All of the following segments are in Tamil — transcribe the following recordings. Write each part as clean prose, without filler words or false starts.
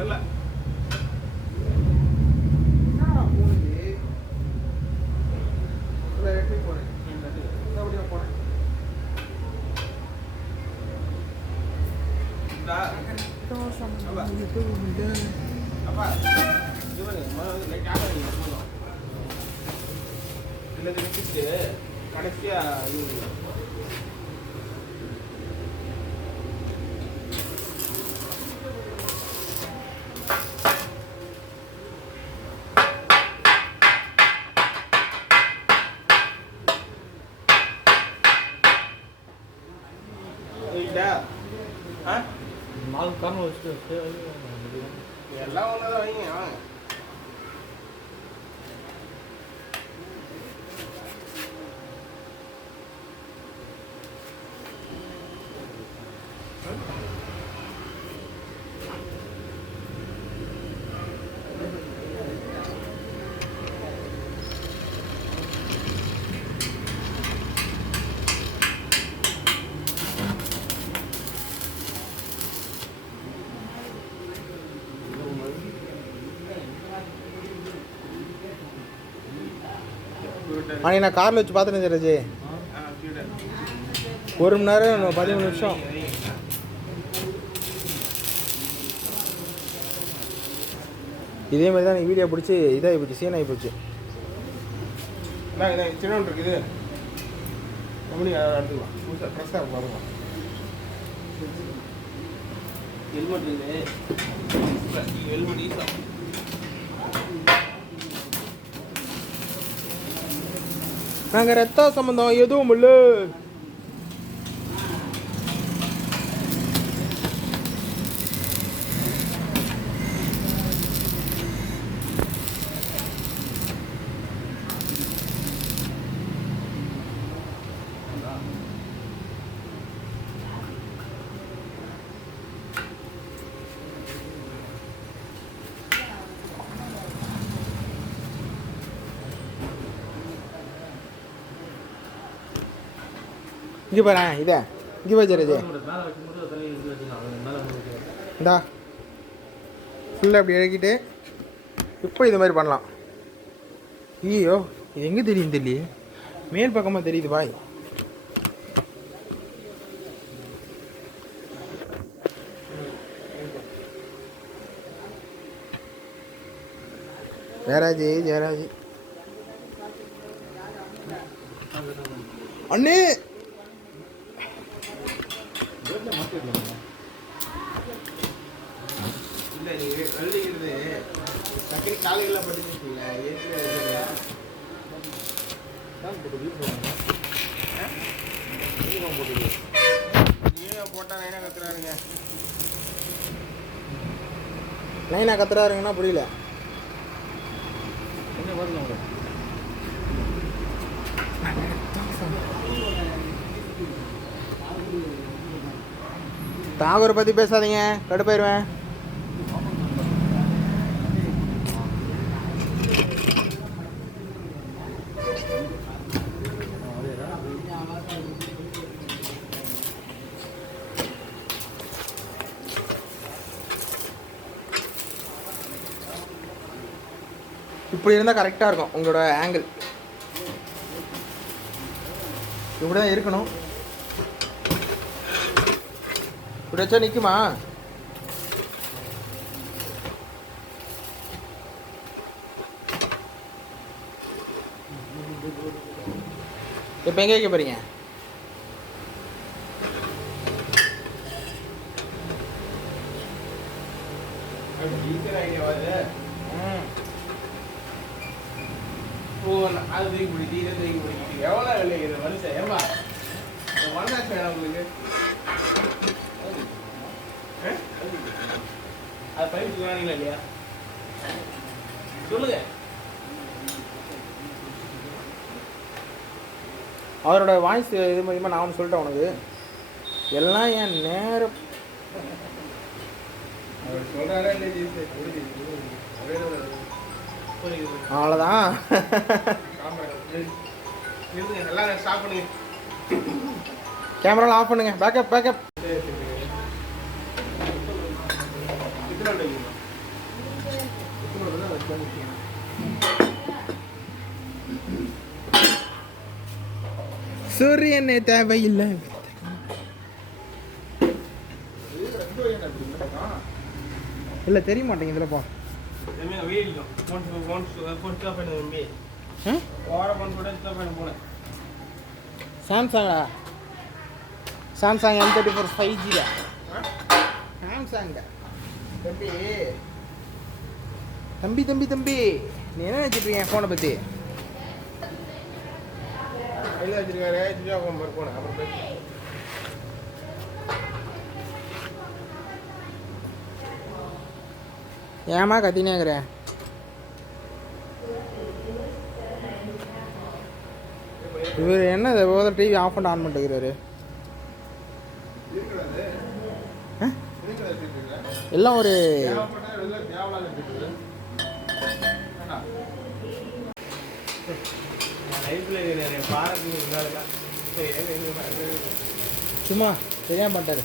இல்ல அப்பா கடைசியா எல்லாம் ஒன்றுதான் வைங்க வாங்க. ஆனால் நான் காரில் வச்சு பார்த்துட்டேன் ராஜே. 1 மணி நேரம் 13 நிமிஷம். இதே மாதிரி தான் வீடியோ பிடிச்சி இதாகி போச்சு, சீன் ஆகி போச்சு. சின்ன இருக்குது அப்படி எடுத்துக்கலாம். புதுசாக ஃப்ரெஷ்ஷாக பாருங்க. ஹெல்மெட் இருக்குது, ஹெல்மெட் ஈஸா. நாங்கள் ரத்த சம்பந்தம் எதுவும் இல்லை. இங்கே பாரு, இதே இங்கே வச்சுருது. இந்தா ஃபுல்லாக அப்படி இறக்கிட்டு இப்போ இது மாதிரி பண்ணலாம். ஐயோ இது எங்கே தெரியும் தெரியல, மேல் பக்கமாக தெரியுது பாய். ஜெயராஜ் ஜெயராஜ் அண்ணே இல்லை நீங்கள் கழுவிக்கிறது டக்குனு காலையில் பட்டுச்சுங்களா போட்டால் நைனா கத்துறாருங்க. நைனா கத்துறாருங்கன்னா புரியல. என்ன பாருங்க தாகூரை பற்றி பேசாதீங்க, கடுப்பாயிருவேன். இப்படி இருந்தால் கரெக்டாக இருக்கும். உங்களோட ஆங்கிள் இப்படி தான் இருக்கணும். இப்படி வச்சா நிற்குமா? இப்போ எங்கே வைக்க போகிறீங்க? அது தூக்கி பிடிச்சி இதை தூக்கி பிடிச்சி எவ்வளோ விளையுது மனுஷன். ஏமா மண்ணாச்சு வேணாம் உங்களுக்கு? அது பயிற்சி சொன்னீங்களா இல்லையா? சொல்லுங்க. அவரோட வாய்ஸ் இது மூலியமாக நான் ஒன்று சொல்லிட்டேன் உனக்கு. எல்லாம் என் நேரம் அவர் சொல்கிறாரா இல்லை? அவ்வளோதான். எல்லாம் ஸ்டாப் பண்ணுங்க, கேமராலாம் ஆஃப் பண்ணுங்க. Backup backup. இத்தனை என்ன தேவையில்லை. இல்லை தெரிய மாட்டேங்க இதில் பா. சாம்சங்கா? சாம்சங் M34 5G தான். சாம்சங்க தம்பி தம்பி தம்பி தம்பி நீ என்ன வச்சுருக்கீங்க ஃபோனை பற்றி? கையில் வச்சுருக்காரு ஜியோ ஃபோன் அப்புறம் பேச. ஏமா கத்தினேங்கிறேன்? இவர் என்ன போதும் டிவி ஆஃப் பண்ணி ஆன் பண்ணிட்டுக்கிறாரு. எல்லாம் ஒரு சும்மா தெரியாம மாட்டாரு,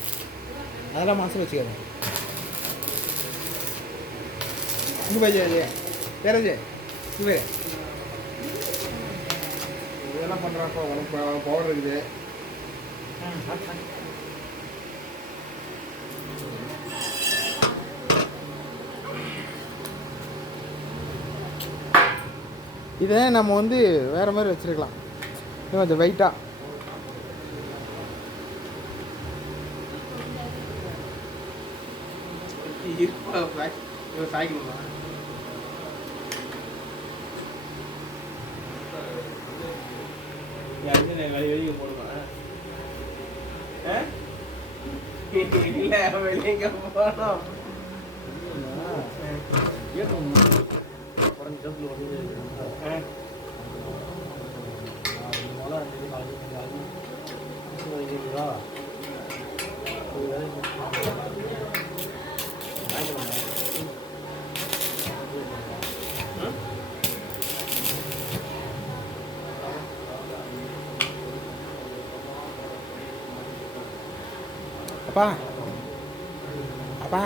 அதெல்லாம் மனசு வச்சுக்கிறேன். இங்கே பஜே தெரிஞ்சு இவர் இதெல்லாம் பண்ணுறாப்பா. உனக்கு பவர் இருக்குது. இதை நம்ம வந்து வேறு மாதிரி வச்சுருக்கலாம், இன்னும் கொஞ்சம் வெயிட்டாக. சாய்க்கணுமா? வெளியே போடுமா? இல்லை வெளியே போனோம். அப்பா அப்பா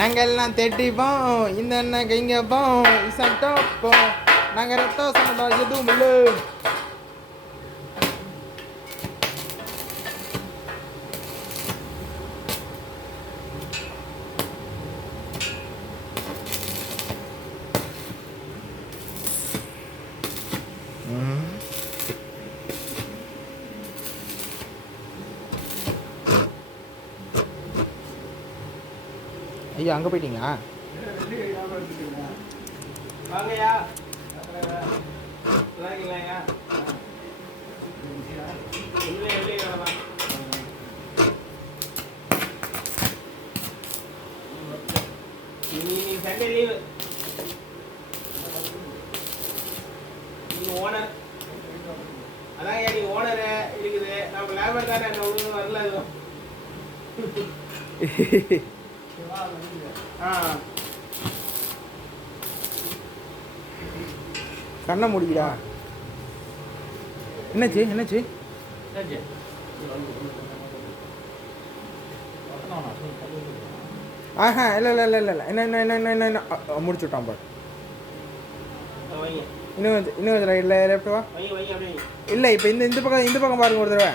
நாங்கள்லாம் தேட்டிப்போம், இந்த அண்ணன் கைங்கப்போம், சட்டப்போம், நாங்கள் ரத்தம் சமடம் எதுவும் இல்லை. ஐயா அங்கே போயிட்டீங்களா? வாங்கய்யா. இருக்கீங்களாய்யா? இன்னைக்கு சண்டே லீவு. நீங்க ஓனர் அதான் நீ ஓனரு இருக்குது. நம்ம லேபர் தானே, என்ன ஒன்றும் வரல. கண்ணை முடிக்கிறா. என்னாச்சு என்னாச்சு? ஆஹா இல்லை இல்லை இல்லை இல்லை இல்லை என்ன என்ன என்ன என்ன என்ன முடிச்சு விட்டான் பாரு. இன்னும் கொஞ்சம் ரைட்டில் லெஃப்ட் வா. இல்லை இப்போ இந்த இந்த பக்கம் பாருங்க ஒரு தடவை.